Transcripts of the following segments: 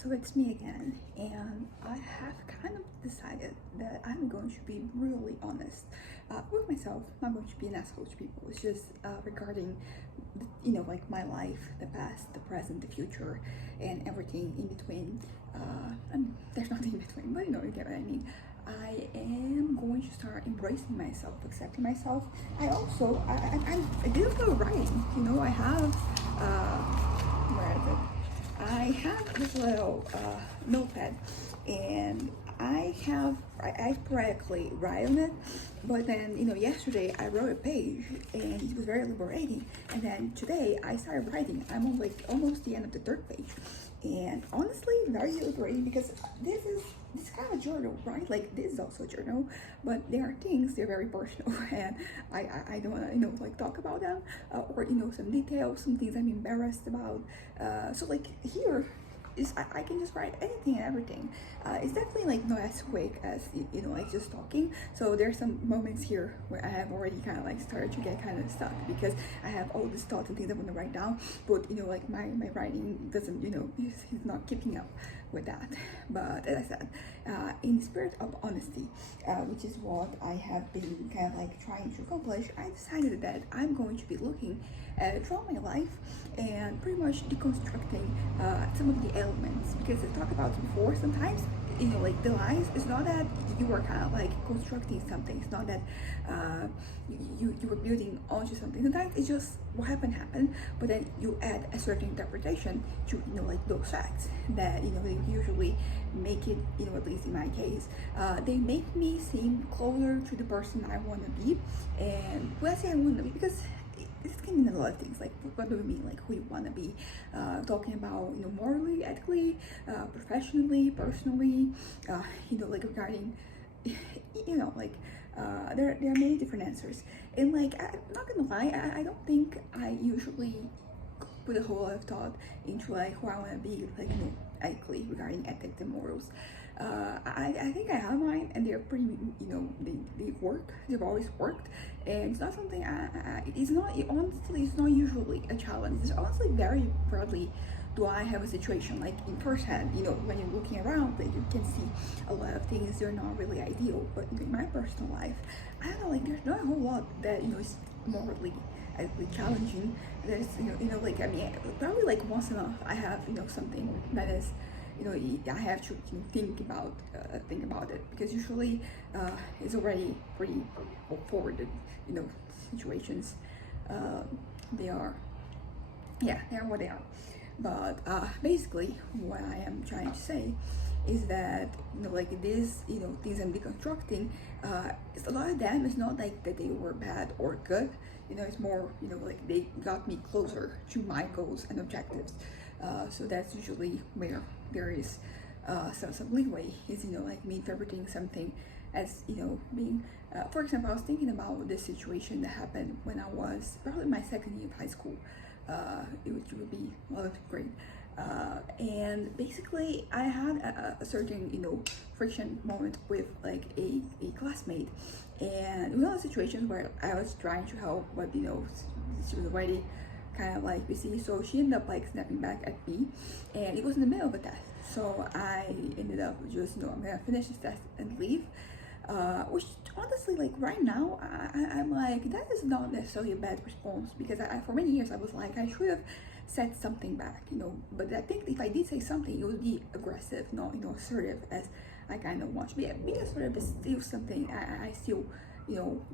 So it's me again, and I have kind of decided that I'm going to be really honest with myself. I'm not going to be an asshole to people. It's just regarding, like my life, the past, the present, the future, and everything in between. And there's nothing in between, but you get what I mean. I am going to start embracing myself, accepting myself. I did a little writing. I have where is it? I have this little notepad, and I sporadically write on it, but then yesterday I wrote a page and it was very liberating, and then today I started writing. I'm on like almost the end of the third page, and honestly very liberating because this kind of journal, right? Like this is also a journal, but there are things they're very personal and I don't want to like talk about them, or some details, some things I'm embarrassed about. So like here is I can just write anything and everything. It's definitely like not as quick as like just talking. So there's some moments here where I have already kind of like started to get kind of stuck because I have all these thoughts and things I want to write down, but like my writing doesn't he's not keeping up with that. But as I said, in the spirit of honesty, which is what I have been kind of like trying to accomplish, I decided that I'm going to be looking throughout my life and pretty much deconstructing some of the elements, because I talked about before, sometimes like the lies, it's not that you were kind of like constructing something, it's not that you were building onto something. Sometimes it's just what happened, but then you add a certain interpretation to like those facts that they usually make it, at least in my case, they make me seem closer to the person I want to be. And when I say I want to be, because this can mean a lot of things, like what do we mean, like who you want to be, talking about morally, ethically, professionally, personally, like regarding like there are many different answers. And like I'm not gonna lie, I don't think I usually put a whole lot of thought into like who I want to be, like ethically, regarding ethics and morals. I think I have mine, and they're pretty, they work. They've always worked, and it's not something it's not, honestly, it's not usually a challenge. It's honestly very rarely do I have a situation like in firsthand, when you're looking around, like you can see a lot of things, they're not really ideal. But in my personal life, I don't know, like there's not a whole lot that, is morally challenging. There's, like, I mean, probably like once in a I have, something that is, I have to think about it, because usually it's already pretty forwarded, situations. They are, yeah, they are what they are. But basically what I am trying to say is that like this, things I'm deconstructing, it's a lot of them, it's not like that they were bad or good. It's more, like they got me closer to my goals and objectives. So that's usually where there is some leeway, is like me interpreting something as being, for example, I was thinking about this situation that happened when I was probably my second year of high school. It would be 11th grade, and basically I had a certain friction moment with like a classmate, and situations where I was trying to help, but she was already kind of like busy, so she ended up like snapping back at me, and it was in the middle of a test. So I ended up just I'm gonna finish this test and leave, which honestly, like right now, I'm like, that is not necessarily a bad response, because for many years I was like, I should have said something back, but I think if I did say something, it would be aggressive, not assertive, as I kind of want to be. Being assertive is still something I still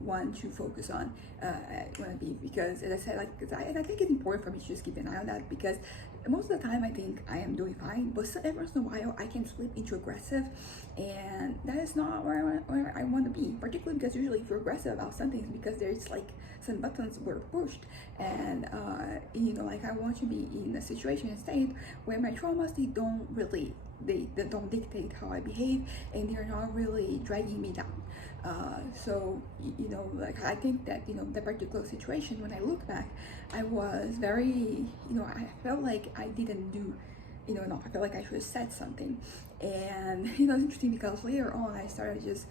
want to focus on, want to be, because as I said, like, I think it's important for me to just keep an eye on that, because most of the time I think I am doing fine, but every once in a while I can slip into aggressive, and that is not where I want to be, particularly because usually if you're aggressive about something, it's because there's like some buttons were pushed, and like I want to be in a situation and state where my traumas, they don't dictate how I behave, and they're not really dragging me down. So like I think that that particular situation, when I look back, I was very, I felt like I didn't do enough. I felt like I should have said something. And it's interesting because later on I started just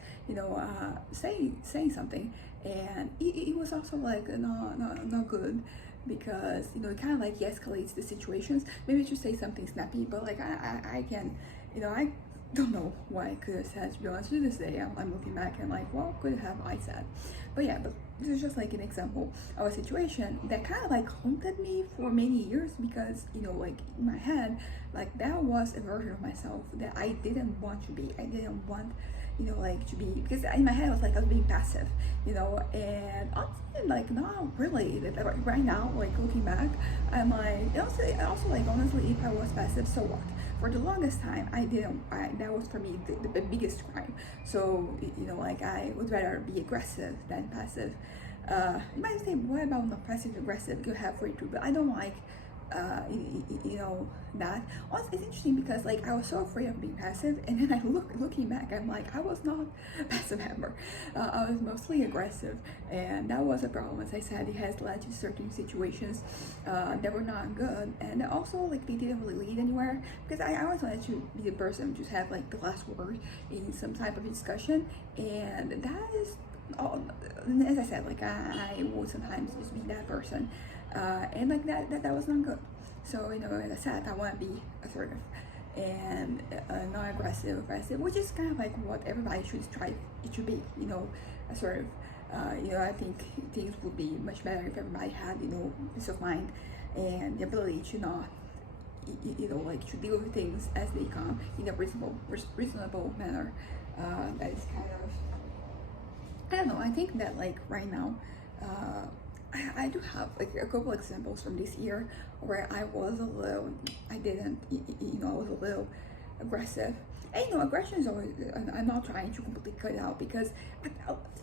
saying something, and it was also like not good, because it kind of like escalates the situations. Maybe I should say something snappy, but like I can, I don't know what I could have said, to be honest. To this day, I'm looking back and like, what could have I said? But yeah, but this is just like an example of a situation that kind of like haunted me for many years, because like in my head, like that was a version of myself that I didn't want to be. I didn't want like to be, because in my head I was being passive, and honestly, like not really. Like, right now, like looking back, I'm like, also like honestly, if I was passive, so what? For the longest time, that was for me the biggest crime. So like I would rather be aggressive than passive. You might say, what about not passive aggressive? You have free to, but I don't like that. Also, it's interesting because like I was so afraid of being passive, and then looking back, I'm like, I was not passive ever. I was mostly aggressive, and that was a problem. As I said, it has led to certain situations that were not good, and also like they didn't really lead anywhere, because I always wanted to be the person to have like the last word in some type of discussion, and that is all. As I said, like I would sometimes just be that person. And like that was not good. So as I said, I want to be assertive and not aggressive, which is kind of like what everybody should strive it should be. Assertive. I think things would be much better if everybody had peace of mind and the ability to not like to deal with things as they come in a reasonable manner. That is kind of, I don't know. I think that like right now. I do have like a couple examples from this year where I was a little, I was a little aggressive. And aggression is always, I'm not trying to completely cut it out, because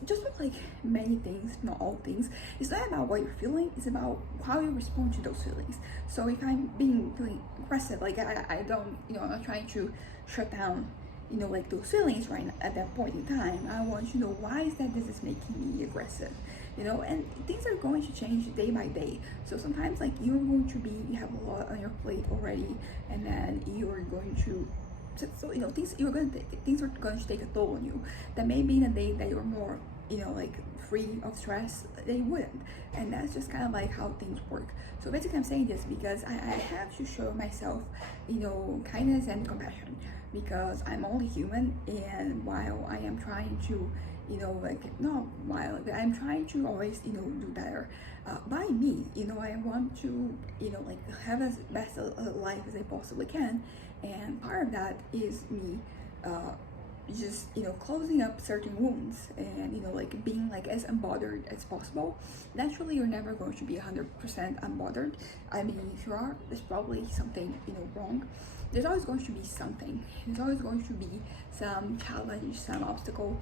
just with like many things, not all things, it's not about what you're feeling, it's about how you respond to those feelings. So if I'm feeling aggressive, like I don't, I'm not trying to shut down like those feelings right now, at that point in time. I want to know why is that this is making me aggressive, and things are going to change day by day. So sometimes like you have a lot on your plate already, and then you're going to, things are going to take a toll on you. That maybe in a day that you're more like free of stress, they wouldn't. And that's just kind of like how things work. So basically I'm saying this because I have to show myself kindness and compassion, because I'm only human. And while I am trying to I'm trying to always do better by me. I want to like have as best a life as I possibly can, and part of that is me just closing up certain wounds, and like being like as unbothered as possible. Naturally, you're never going to be 100% unbothered. I mean, if you are, there's probably something wrong. There's always going to be something. There's always going to be some challenge, some obstacle,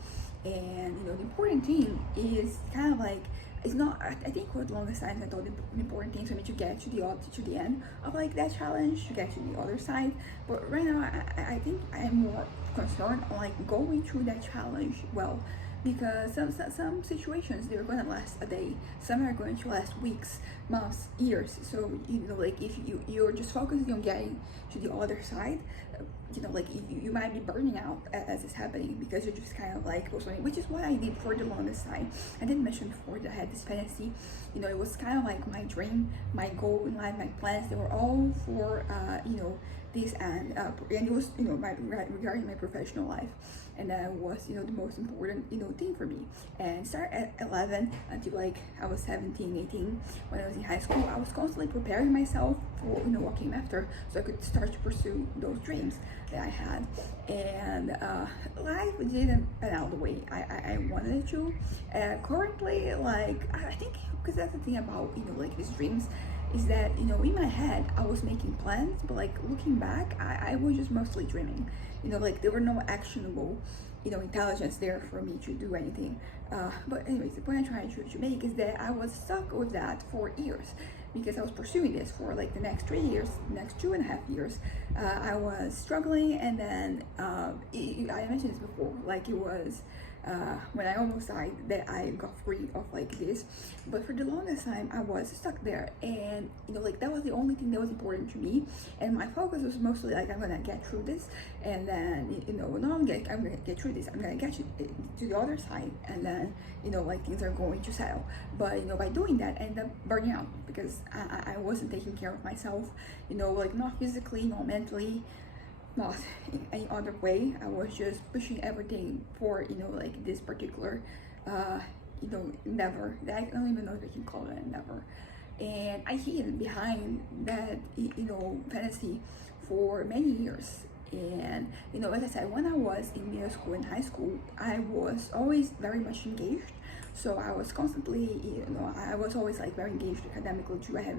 and the important thing is kind of like, it's not, I think for the longest time I thought the important thing is for me to get to the end of like that challenge, to get to the other side. But right now I think I'm more concerned on like going through that challenge well, because some situations, they're going to last a day, some are going to last weeks, months, years. So like if you're just focusing on getting to the other side, like you might be burning out as it's happening, because you're just kind of like postponing, which is what I did for the longest time. I didn't mention before that I had this fantasy. It was kind of like my dream, my goal in life, my plans, they were all for this, and it was regarding my professional life, and that was the most important thing for me. And start at 11 until like I was 17, 18, when I was in high school, I was constantly preparing myself for what came after, so I could start to pursue those dreams that I had. And life didn't pan out the way I wanted it to. Currently, like I think, because that's the thing about like these dreams, is that in my head I was making plans, but like looking back, I was just mostly dreaming. Like there were no actionable intelligence there for me to do anything. But anyways, the point I'm trying to make is that I was stuck with that for years, because I was pursuing this for like the next 3 years, next 2.5 years. I was struggling, and then I mentioned this before, like it was when I almost died, that I got free of like this. But for the longest time I was stuck there, and like that was the only thing that was important to me, and my focus was mostly like, I'm gonna get through this, and then no, I'm gonna get through this, I'm gonna get to the other side, and then like things are going to settle. But by doing that I ended up burning out, because I wasn't taking care of myself, like not physically, not mentally, not in any other way. I was just pushing everything for like this particular endeavor that I don't even know if I can call it an endeavor. And I hid behind that fantasy for many years. And as I said, when I was in middle school and high school, I was always very much engaged. So I was constantly, I was always like very engaged academically too. I had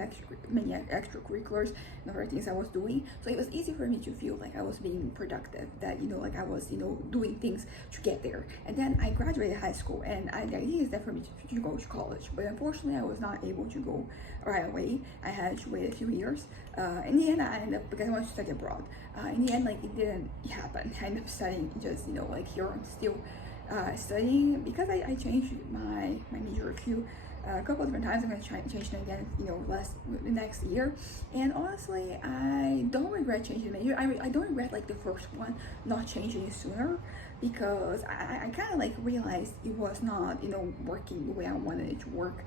many extracurriculars and other things I was doing. So it was easy for me to feel like I was being productive, that, like I was, doing things to get there. And then I graduated high school, and the idea is that for me to go to college. But unfortunately, I was not able to go right away. I had to wait a few years. In the end, I ended up, because I wanted to study abroad. In the end, like it didn't happen. I ended up studying just, like here I'm still studying, because I changed my major a couple of different times. I'm going to try and change it again, the next year. And honestly, I don't regret changing the major. I don't regret like the first one not changing it sooner, because I kind of like realized it was not, working the way I wanted it to work.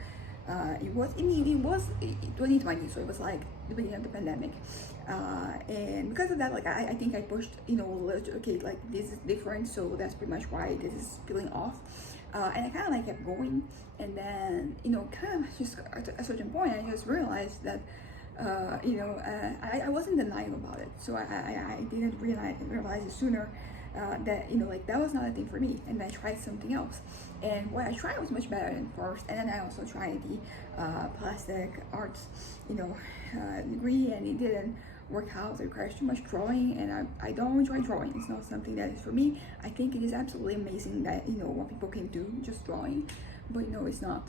It was 2020, so it was like the beginning of the pandemic, and because of that, like I think I pushed, okay, like this is different, so that's pretty much why this is feeling off, and I kind of like kept going, and then kind of just at a certain point I just realized that I wasn't denying about it, so I didn't realize it sooner, that like that was not a thing for me, and I tried something else, and what I tried was much better than first. And then I also tried the plastic arts degree, and it didn't work out. It requires too much drawing, and I don't enjoy drawing. It's not something that is for me. I think it is absolutely amazing that what people can do just drawing, but it's not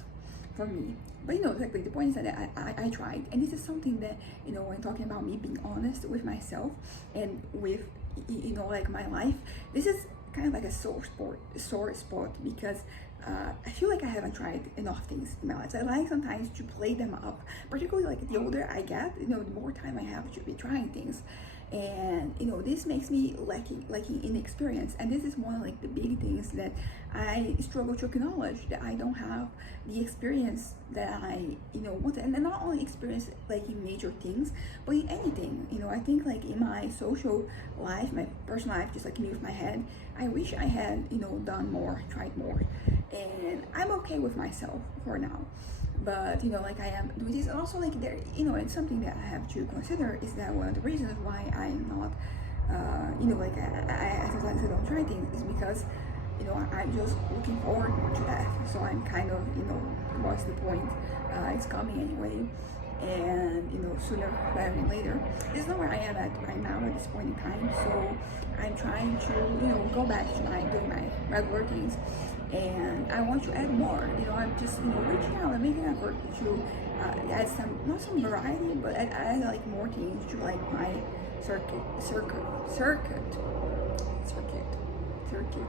for me. But exactly, the point is that I tried, and this is something that when talking about me being honest with myself and with like my life, this is kind of like a sore spot, because I feel like I haven't tried enough things in my life. So I like sometimes to play them up, particularly like the older I get, the more time I have to be trying things. And this makes me lacking in experience, and this is one of like the big things that I struggle to acknowledge, that I don't have the experience that I want, and not only experience like in major things, but in anything. I think like in my social life, my personal life, just like me with my head, I wish I had done more, tried more, and I'm okay with myself for now. But like I am doing this, and also like there, it's something that I have to consider, is that one of the reasons why I'm not like I sometimes I don't try things, is because I'm just looking forward to that. So I'm kind of what's the point, it's coming anyway, and sooner rather than later. This is not where I am at right now at this point in time, so I'm trying to go back to doing my regular things, and I want to add more. I'm just reaching out and making an effort to add not some variety, but add like more things to like my circuit. Okay.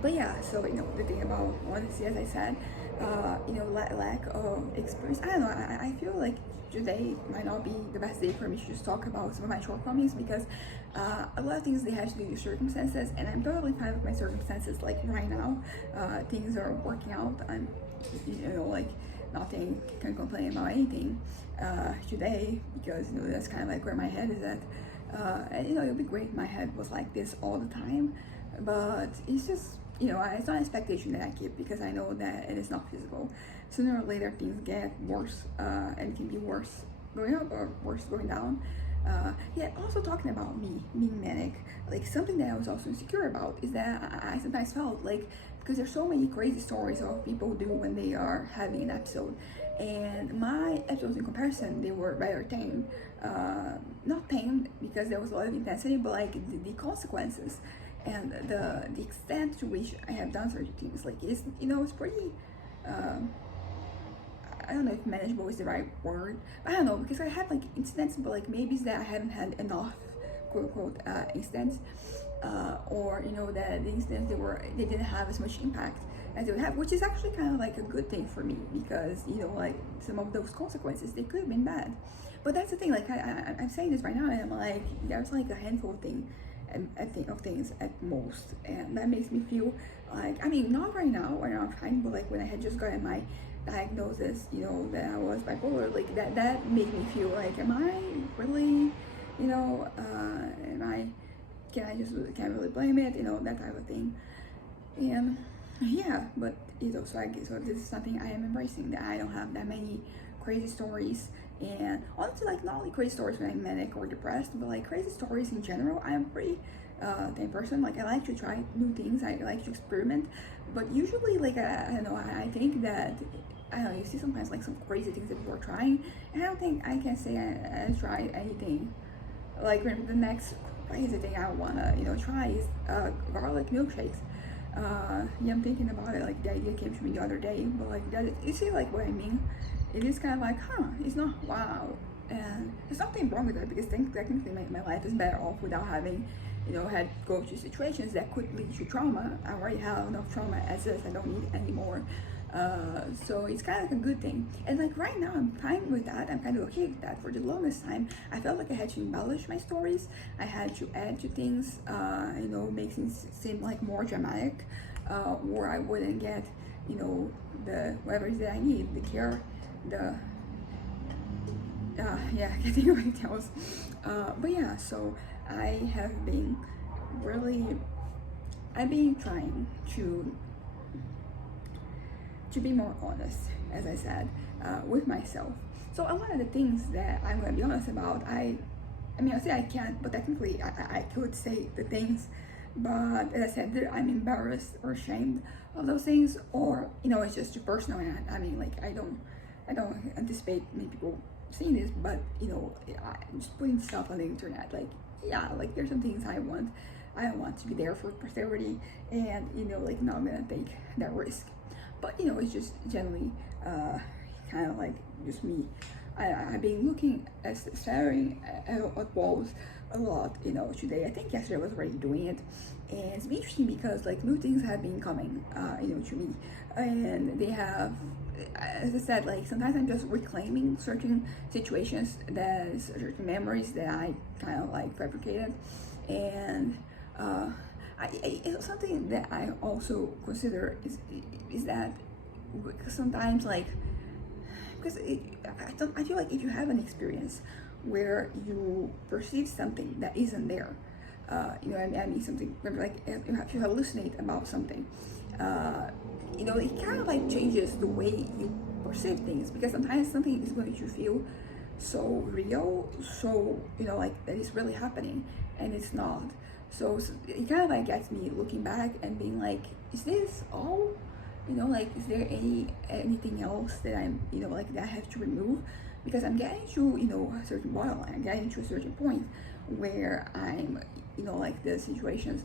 But yeah, so the thing about honesty, as I said, lack of experience. I don't know. I feel like today might not be the best day for me to just talk about some of my shortcomings, because a lot of things, they have to do with circumstances, and I'm totally fine with my circumstances. Like right now, things are working out. I'm like nothing can complain about anything today, because that's kind of like where my head is at. And it would be great if my head was like this all the time, but it's just it's not an expectation that I keep, because I know that it is not feasible. Sooner or later things get worse, and it can be worse going up or worse going down. Yeah, also talking about me being manic, like something that I was also insecure about is that I sometimes felt like, because there's so many crazy stories of people do when they are having an episode, and my episodes in comparison, they were very tame. Not tame because there was a lot of intensity, but like the consequences and the extent to which I have done certain things, like it's pretty I don't know if manageable is the right word. I don't know, because I have like incidents, but like maybe it's that I haven't had enough quote unquote incidents. or that the incidents they didn't have as much impact as they would have, which is actually kind of like a good thing for me, because like some of those consequences, they could have been bad. But that's the thing, like I'm saying this right now, and I'm like, there's like a handful of things, and I think of things at most, and that makes me feel like, I mean, not right now when I'm trying, but like when I had just gotten my diagnosis, that I was bipolar, like that made me feel like, am I really, am I, can't really blame it, that type of thing. And yeah, but so this is something I am embracing, that I don't have that many crazy stories. And honestly, like, not only crazy stories when I'm manic or depressed, but like crazy stories in general. I'm pretty thin person. Like, I like to try new things, I like to experiment, but usually, like, I don't know, I think that, I don't know, you see sometimes like some crazy things that people are trying, and I don't think I can say I tried anything. Like, the next crazy thing I wanna try is garlic milkshakes. Yeah, I'm thinking about it, like the idea came to me the other day, but like that is, you see like what I mean? It is kind of like, it's not wow, and there's nothing wrong with that, because technically my life is better off without having had go to situations that could lead to trauma. I already have enough trauma as is, I don't need any more. So it's kind of like a good thing, and like right now I'm fine with that. I'm kind of okay with that. For the longest time, I felt like I had to embellish my stories, I had to add to things, make things seem like more dramatic, or I wouldn't get the whatever it is that I need, the care, the getting away else. But yeah, so I have been I've been trying to be more honest, as I said, with myself. So a lot of the things that I'm going to be honest about, I mean, I say I can't, but technically I could say the things, but as I said, I'm embarrassed or ashamed of those things, or it's just too personal, and I mean, like, I don't anticipate many people seeing this, but I'm just putting stuff on the internet, like, yeah, like, there's some things I want to be there for posterity, and like, not gonna take that risk. But it's just generally kind of like just me. I've been looking at staring at walls a lot today. I think yesterday I was already doing it, and it's been interesting because like new things have been coming to me, and they have, as I said, like sometimes I'm just reclaiming certain situations, certain memories that I kind of like fabricated, and it's something that I also consider is that sometimes, like, because I feel like if you have an experience where you perceive something that isn't there, I mean something like if you hallucinate about something, it kind of like changes the way you perceive things, because sometimes something is going to feel so real, so like that is really happening, and it's not. So it kind of like gets me looking back and being like, is this all? Like, is there anything else that I'm, like, that I have to remove? Because I'm getting to, a certain borderline. I'm getting to a certain point where I'm, like, the situations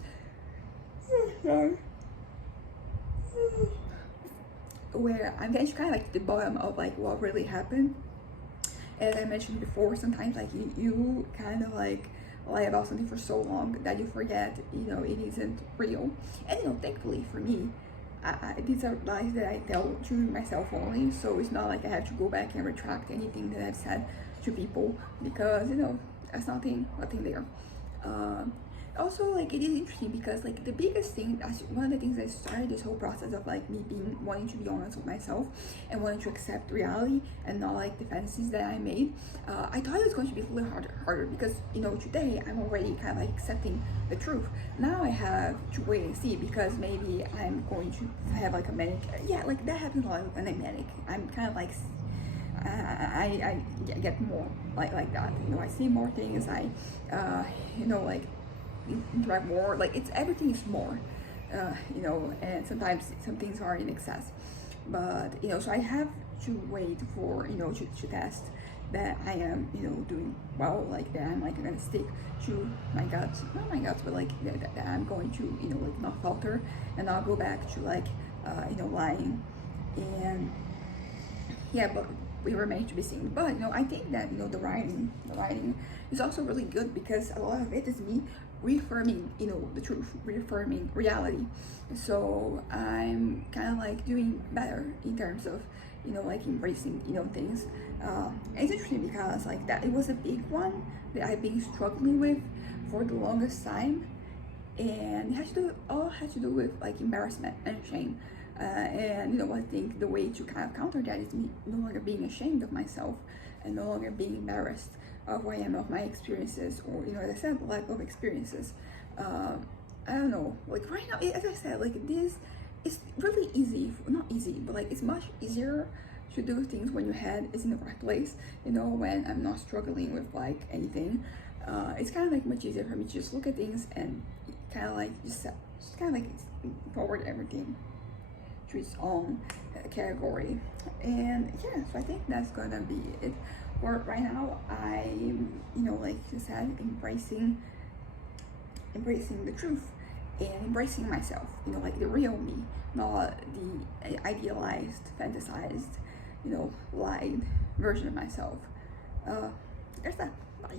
where I'm getting to kind of like the bottom of like what really happened. As I mentioned before, sometimes like you kind of like lie about something for so long that you forget, it isn't real. And thankfully for me, these are lies that I tell to myself only, so it's not like I have to go back and retract anything that I've said to people, because that's nothing there. Also, like, it is interesting because like the biggest thing, that's one of the things that started this whole process of like me wanting to be honest with myself and wanting to accept reality and not like the fantasies that I made. I thought it was going to be a little harder because today I'm already kind of like accepting the truth. Now I have to wait and see, because maybe I'm going to have like a manic, like that happens a lot when I'm manic. I'm kind of like I get more like that. I see more things. I like interact more. Like, it's everything is more. And sometimes some things are in excess. But so I have to wait for to test that I am doing well, like that I'm like gonna stick to my guts, not my guts, but like that I'm going to like not falter and not go back to like lying. And but we remain to be seen. But I think that the writing is also really good, because a lot of it is me reaffirming, the truth, reaffirming reality. So I'm kind of like doing better in terms of, like embracing, things. It's interesting because like that, it was a big one that I've been struggling with for the longest time, and it had to do with like embarrassment and shame. And I think the way to kind of counter that is me no longer being ashamed of myself and no longer being embarrassed of who I am, of my experiences, or as I said, lack of experiences. I don't know, like right now, as I said, like this is really easy, not easy, but like it's much easier to do things when your head is in the right place. When I'm not struggling with like anything, it's kind of like much easier for me to just look at things and kind of like just kind of like forward everything to its own category. And yeah, so I think that's gonna be it for right now. I'm, like you said, embracing the truth and embracing myself, like the real me, not the idealized, fantasized, lied version of myself. There's that. Bye.